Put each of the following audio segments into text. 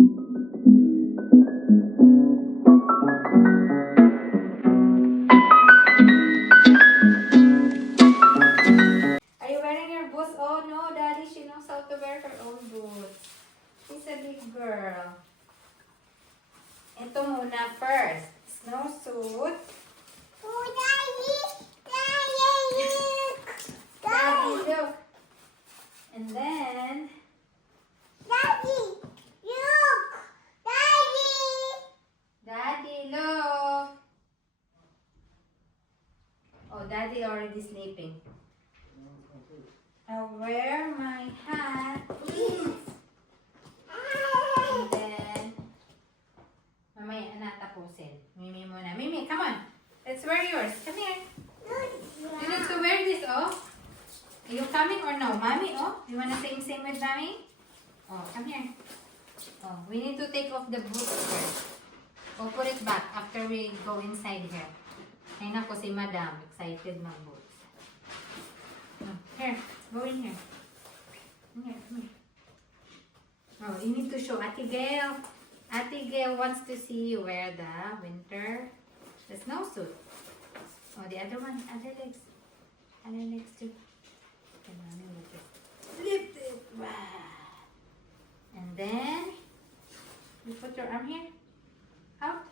Are you wearing your boots? Oh no, Daddy, she knows how to wear her own boots. She's a big girl. Ito muna first. Snowsuit. Oh, Daddy! Daddy, look! Daddy, look. And then, Daddy, look! Daddy! Daddy, look. Oh, Daddy already sleeping. I'll wear my hat. And then, mamaya na tapusin. Mimi muna. Mimi, come on. Let's wear yours. Come here. You need to wear this, oh. Are you coming or no? Mommy, oh. You wanna same with Mommy? Oh, come here. Oh, we need to take off the boots first. We'll put it back after we go inside here. Ay nako si Madam. Excited mag-boots. Oh, here. Go in here. Come here, come here. Oh, you need to show Ate Gail. Ate Gail wants to see you wear the snowsuit. Oh, the other one, other legs. Other legs too. Okay, Mommy will just lift it. Wow. And then, you put your arm here. Out.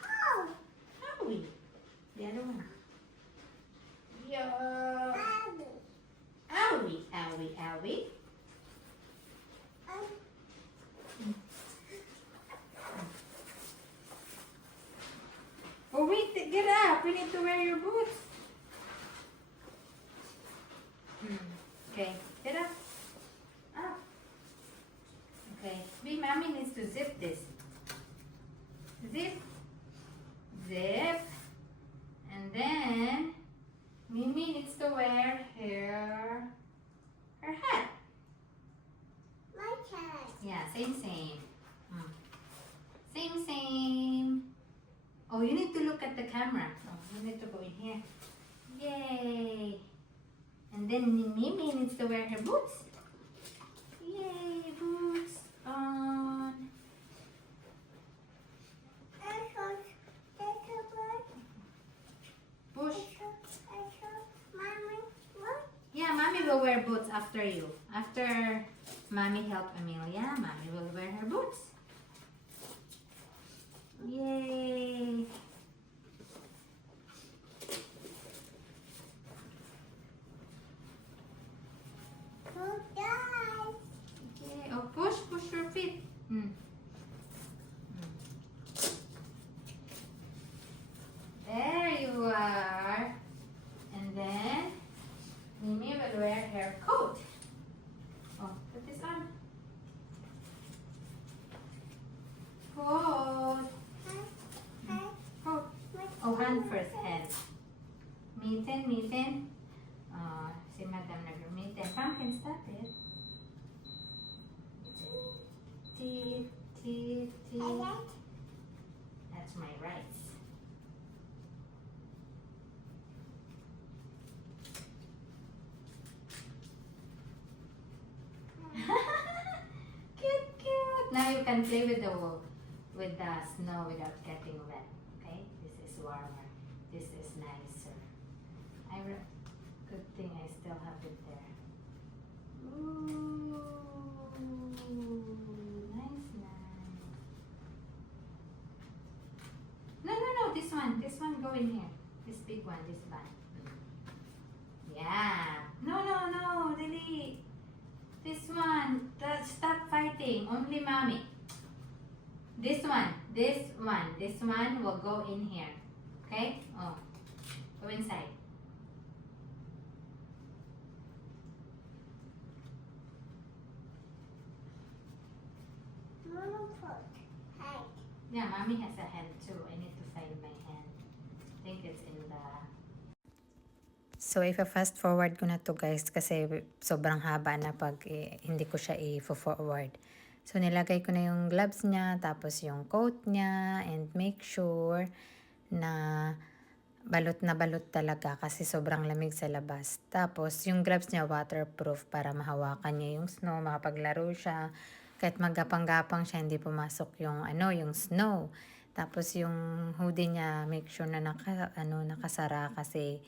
Oh! Owie. The other one. Yo. Owie, owie, owie. Oh wait, get up. We need to wear your boots. Okay, get up. Up. Okay, Mommy needs to zip this. Zip. Zip. And then, Mimi needs to wear her hat. My cat. Yeah, same. Same. Oh, you need to look at the camera. Oh, you need to go in here. Yay. And then Mimi needs to wear her boots. Yay, boots on. Push. Yeah, Mommy will wear boots after you. After Mommy help Amelia, Mommy will wear her boots. Yay! Okay. Oh, push your feet. There you are. And then Mimi will wear her coat. Oh, put this on. Coat. Coat. Oh, hand first, hand. Mitten. Si Madam nag-mitten. Pumpkin, stop it. Teeth. That's my rights. Cute. Now you can play with the snow without getting wet. Okay, this is warmer. This is nicer. Good thing I still have it there. Ooh, nice. No. This one go in here. This big one, this one. Yeah. No, delete. This one. Stop fighting. Only Mommy. This one will go in here. Okay? Oh. Go inside. Yeah, Mommy has a hand too. I need to find my hand. I think it's in the... So, ipa-fast forward ko na to guys kasi sobrang haba na pag hindi ko siya i-forward. So, nilagay ko na yung gloves niya, tapos yung coat niya, and make sure na balot na balot talaga kasi sobrang lamig sa labas. Tapos, yung gloves niya waterproof para mahawakan niya yung snow, makapaglaro siya. Kahit maggapang-gapang siya, hindi pumasok yung yung snow. Tapos yung hoodie niya, make sure na nakasara kasi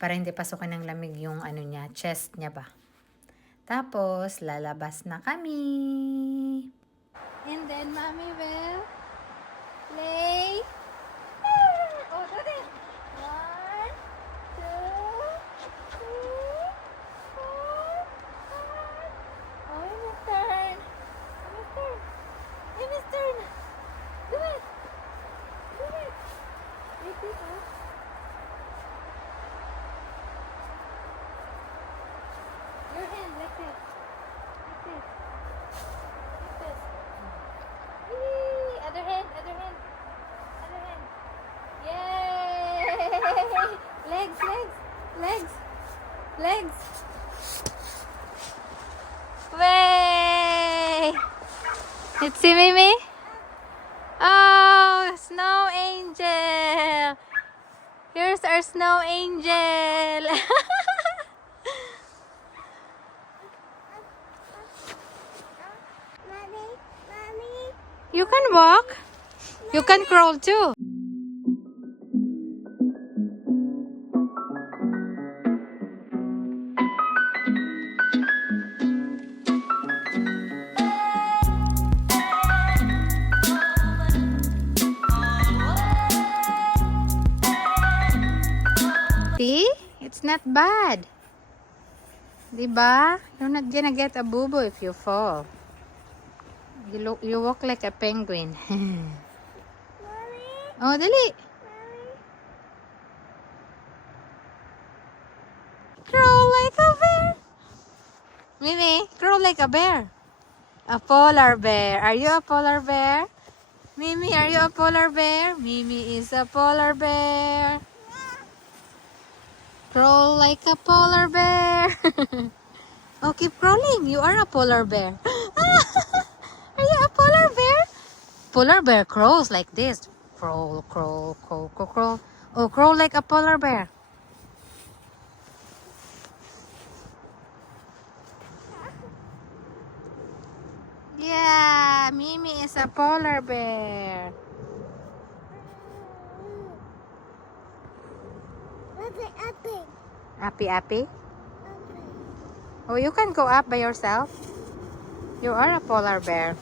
para hindi pasukin ng lamig yung niya, chest niya ba. Tapos, lalabas na kami. And then, Mommy will play. Oh, do this. 1, 2, 3, 4, 5. Oh, Miss Turn. Miss Turn. Hey, Miss Turn. Do it. Do it. Like this, huh? Your hand, like this. Like this. Like this. Whee! Other hand, other hand. Other hand. Yay! Legs, legs, legs, legs. Way! Let's see, Mimi. Oh, snow angel. Here's our snow angel. Mommy, mommy. You can walk. You can crawl too. See? It's not bad. Diba? You're not gonna get a boo-boo if you fall. You walk like a penguin. Mommy, Oh, dali. mommy. Crawl like a bear. Mimi, crawl like a bear. A polar bear. Are you a polar bear? Mimi, are you a polar bear? Mimi is a polar bear. Crawl like a polar bear. Oh, keep crawling. You are a polar bear. Are you a polar bear? Polar bear crawls like this. Crawl, crawl, crawl, crawl, crawl. Oh, crawl like a polar bear. Yeah, Mimi is a polar bear. Uppy. Appy, appy. Oh, you can go up by yourself. You are a polar bear.